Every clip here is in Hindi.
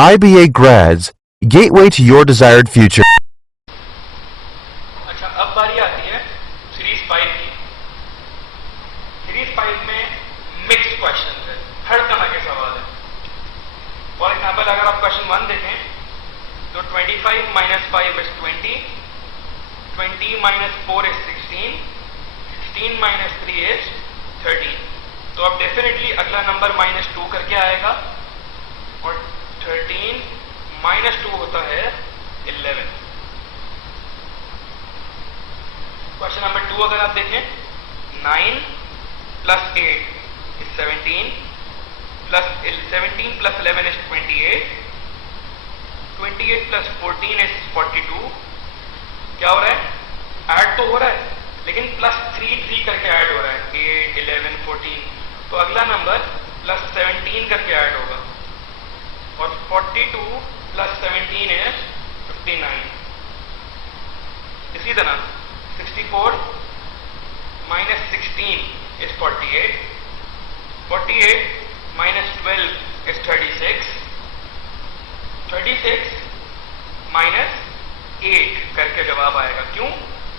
IBA grads, gateway to your desired future. अच्छा, अब बारी आती है सीरीज 5 की। सीरीज 5 में मिक्स क्वेश्चन है, हर तरह के सवाल है। फॉर एग्जाम्पल अगर आप क्वेश्चन 1 देखें तो 25 minus 5 is 20, 20 minus 4 is 16, 16 minus 3 is 13। तो अब डेफिनेटली अगला नंबर -2 करके आएगा और 13 माइनस 2 होता है 11। क्वेश्चन नंबर 2 अगर आप देखें 9 plus 8 is 17, plus 17 plus 11 is 28, 28 plus 14 is 42। क्या हो रहा है? ऐड तो हो रहा है लेकिन प्लस 3 करके ऐड हो रहा है, 8, 11, 14। तो अगला नंबर प्लस 17 करके ऐड होगा और 42 प्लस 17 इज 59। इसी तरह 64 minus 16 is 48, 48 minus 12 is 36, 36 minus 8 करके जवाब आएगा। क्यों?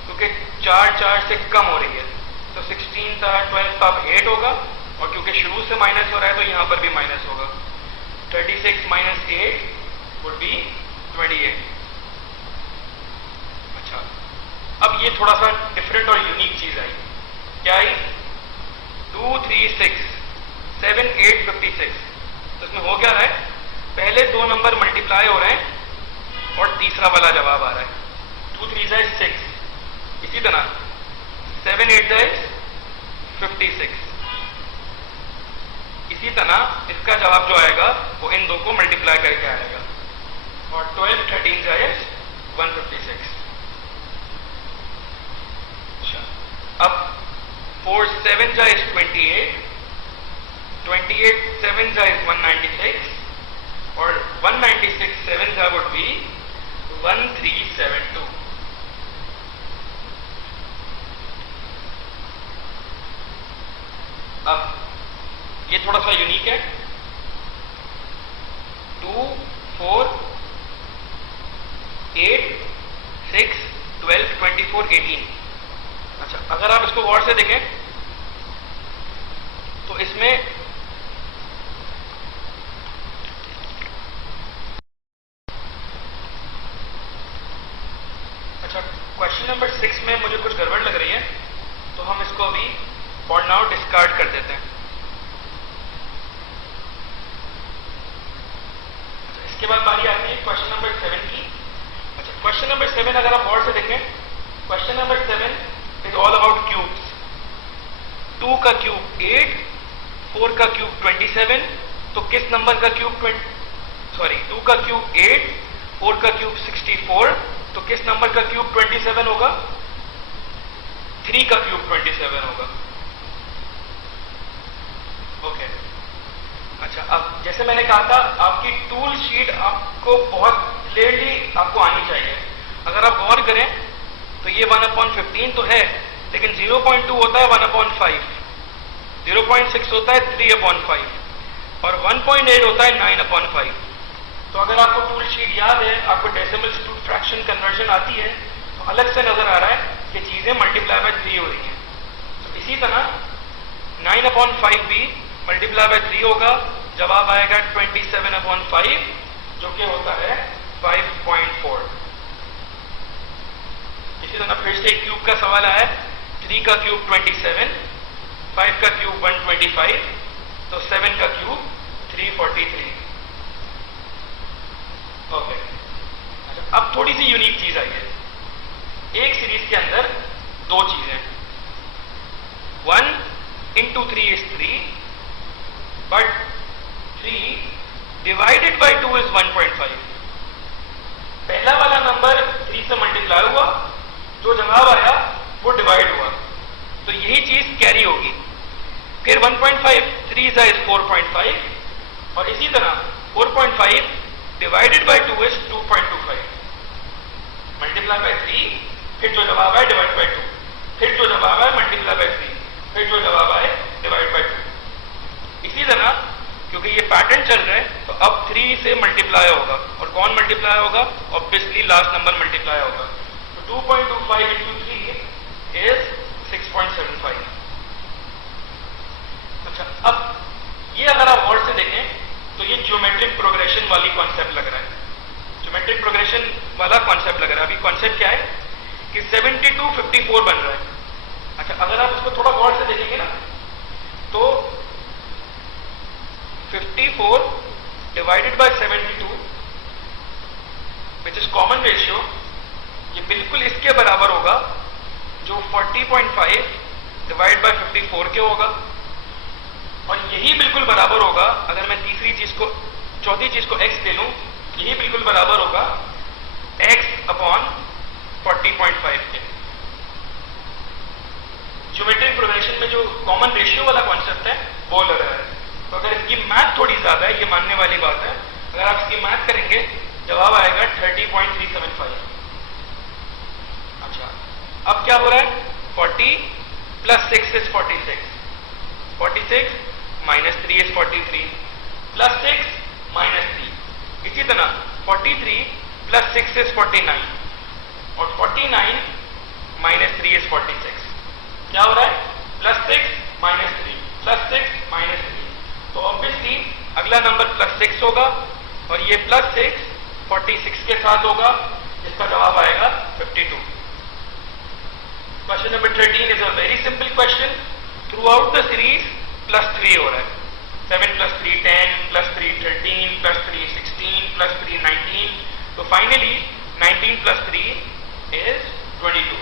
क्योंकि 4 से कम हो रही है, तो 16 था 12 का अब 8 होगा और क्योंकि शुरू से माइनस हो रहा है तो यहां पर भी माइनस होगा। 36 माइनस 8 वुड बी 28। अच्छा, अब ये थोड़ा सा डिफरेंट और यूनिक चीज आई। क्या आई? 2, 3, 6, 7, 8, 56। तो इसमें हो क्या रहा है? पहले दो नंबर मल्टीप्लाई हो रहे हैं और तीसरा वाला जवाब आ रहा है। 2, 3 इज 6। इसी तरह 7, 8 इज 56। इसी तरह इसका जवाब जो आएगा वो इन दो को मल्टीप्लाई करके आएगा और 12, 13 इज 156। अच्छा, अब 4, 7 इज 28, 28, 7 इज 196 और 196, 7 वुड बी 1372। अब ये थोड़ा सा यूनिक है। 2, 4, 8, 6, 12, 24, 18। अच्छा, अगर आप इसको गौर से देखें तो इसमें अच्छा, क्वेश्चन नंबर 6 में मुझे कुछ गड़बड़ लग रही है, तो हम इसको अभी फॉर नाउ डिस्कार्ड कर देते हैं। इसके बाद बारी आती है क्वेश्चन नंबर 7 की। अच्छा, क्वेश्चन नंबर 7 अगर आप गौर से देखें, question number 7 is all about cubes. 2 का क्यूब 8, 4 का क्यूब 27। तो किस नंबर का क्यूब 2 का क्यूब 8, 4 का क्यूब 64। तो किस नंबर का क्यूब 27 होगा? 3 का क्यूब 27 होगा। ओके। अच्छा, अब जैसे मैंने कहा था आपकी टूल शीट आपको बहुत क्लियरली आपको आनी चाहिए। अगर आप गौर करें तो ये 1/15 तो है, लेकिन 0.2 होता है 1/5, 0.6 होता है 3/5 और 1.8 होता है 9/5। तो अगर आपको टूल शीट याद है, आपको डेसिमल्स टू फ्रैक्शन कन्वर्जन आती है, तो अलग से नजर आ रहा है कि चीजें मल्टीप्लाई बाय 3 हो रही हैं। तो इसी तरह 9/5 भी मल्टीप्लाई बाय 3 होगा, जवाब आएगा 27/5 जो कि होता है 5.4। इसी तरह फिर से क्यूब का सवाल आया, 3 का क्यूब 27, 5 का क्यूब 125, तो 7 का क्यूब 343। ओके। अच्छा, अब थोड़ी सी यूनिक चीज आई है। एक सीरीज के अंदर दो चीजें, 1 into 3 is 3, but 3 divided by 2 is 1.5। पहला वाला नंबर 3 से मल्टीप्लाई हुआ, जो जवाब आया वो डिवाइड हुआ, तो यही चीज कैरी होगी। फिर 1.5 3 is 4.5 और इसी तरह 4.5 divided by 2 is 2.25। Multiply by 3, फिर जो जवाब आए डिवाइड बाय 2, फिर जो जवाब आए मल्टीप्लाई बाय 3, फिर जो जवाब आए डिवाइड बाय 2। इसी तरह क्योंकि ये पैटर्न चल रहा है तो तो अब 3 से मल्टीप्लाई होगा, और कौन मल्टीप्लाई होगा? ऑब्वियसली लास्ट नंबर मल्टीप्लाई होगा। तो 2.25 इंटू 3 इज 6.75। अच्छा, अब ये अगर आप और से देखें तो ये ज्योमेट्रिक प्रोग्रेशन वाली कॉन्सेप्ट लग रहा है, ज्योमेट्रिक प्रोग्रेशन वाला कॉन्सेप्ट लग रहा है। अभी कॉन्सेप्ट क्या है कि 72 54 बन रहा है। अच्छा, अगर आप उसको थोड़ा गौर से देखेंगे ना तो 54 divided by 72 which is common ratio, ये बिल्कुल इसके बराबर होगा जो 40.5 डिवाइड बाय 54 के होगा, और यही बिल्कुल बराबर होगा, अगर मैं चौथी चीज को x ले लूं, यही बिल्कुल बराबर होगा x अपॉन 40.5 के। ज्योमेट्रिक प्रोग्रेशन में जो कॉमन रेशियो वाला कॉन्सेप्ट है वो लग रहा है। तो अगर इसकी मैथ थोड़ी ज्यादा है, ये मानने वाली बात है, अगर आप इसकी मैथ करेंगे जवाब आएगा 30.375। अच्छा, अब क्या हो रहा है? 40 plus 6 is 46, 46 minus 3 is 43, plus 6 minus 3। इसी तरह 43 प्लस 6 इज 49, और 49 माइनस 3 इज 46। क्या हो रहा है? Plus 6 minus 3, plus 6 minus 3। तो ऑब्वियसली अगला नंबर प्लस 6 होगा, और ये प्लस 6 46 के साथ होगा, जिसका जवाब आएगा 52। Question number 13 is a very simple question. Through out the series plus 3 हो रहा है। 7 प्लस 3 10, प्लस 3 13, प्लस 3 16, प्लस 3 19। तो फाइनली 19 प्लस 3 इज 22।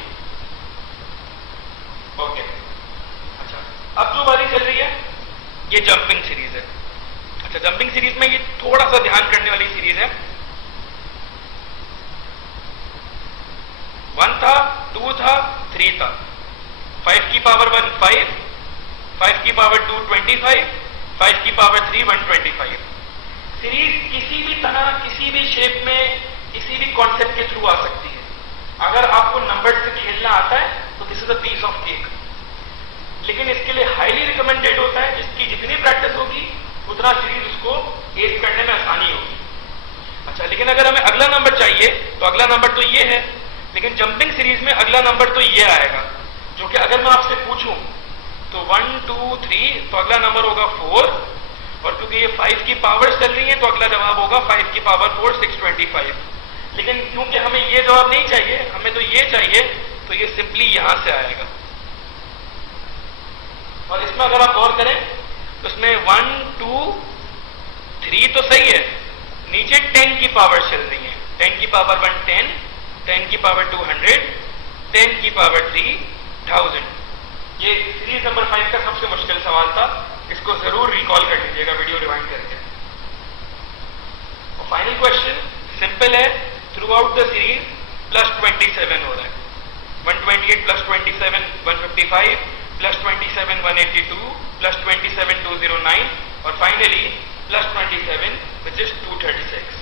ओके, अच्छा, अब जो बारी चल रही है ये जंपिंग सीरीज है। अच्छा, जंपिंग सीरीज में ये थोड़ा सा ध्यान करने वाली सीरीज है। 1 था, 2 था, 3 था, 5 की पावर 1 5, 5 की पावर 2 25, 5 की पावर 3 125। सीरीज किसी भी तरह, किसी भी शेप में, किसी भी कॉन्सेप्ट के थ्रू आ सकती है। अगर आपको नंबर से खेलना आता है तो this is a piece of cake, लेकिन इसके लिए हाईली रिकमेंडेड होता है जिसकी जितनी प्रैक्टिस होगी उतना सीरीज उसको एज करने में आसानी होगी। अच्छा, लेकिन अगर हमें अगला नंबर चाहिए तो अगला नंबर तो ये है, लेकिन जंपिंग सीरीज में अगला नंबर तो ये आएगा, जो कि अगर मैं आपसे पूछूं तो 1 2 3 तो अगला नंबर होगा 4, और क्योंकि ये 5 की पावर चल रही है तो अगला जवाब होगा 5 की पावर 4 625। लेकिन क्योंकि हमें ये जवाब नहीं चाहिए, हमें तो ये चाहिए, तो ये सिंपली यहां से आएगा। और इसमें अगर आप गौर करें तो इसमें 1 2 3 तो सही है, नीचे 10 की पावर चल रही है। 10 की पावर 1 10, 10 की पावर 2 100, 10 की पावर 3 1000। ये सीरीज नंबर 5 का सबसे मुश्किल सवाल था, इसको जरूर रिकॉल कर लीजिएगा वीडियो रिवाइंड करके। और फाइनल क्वेश्चन सिंपल है। Through out the series plus 27 हो रहा है। 128 प्लस 27 155, प्लस 27 182, प्लस 27 209, और फाइनली प्लस 27 विच इज 236।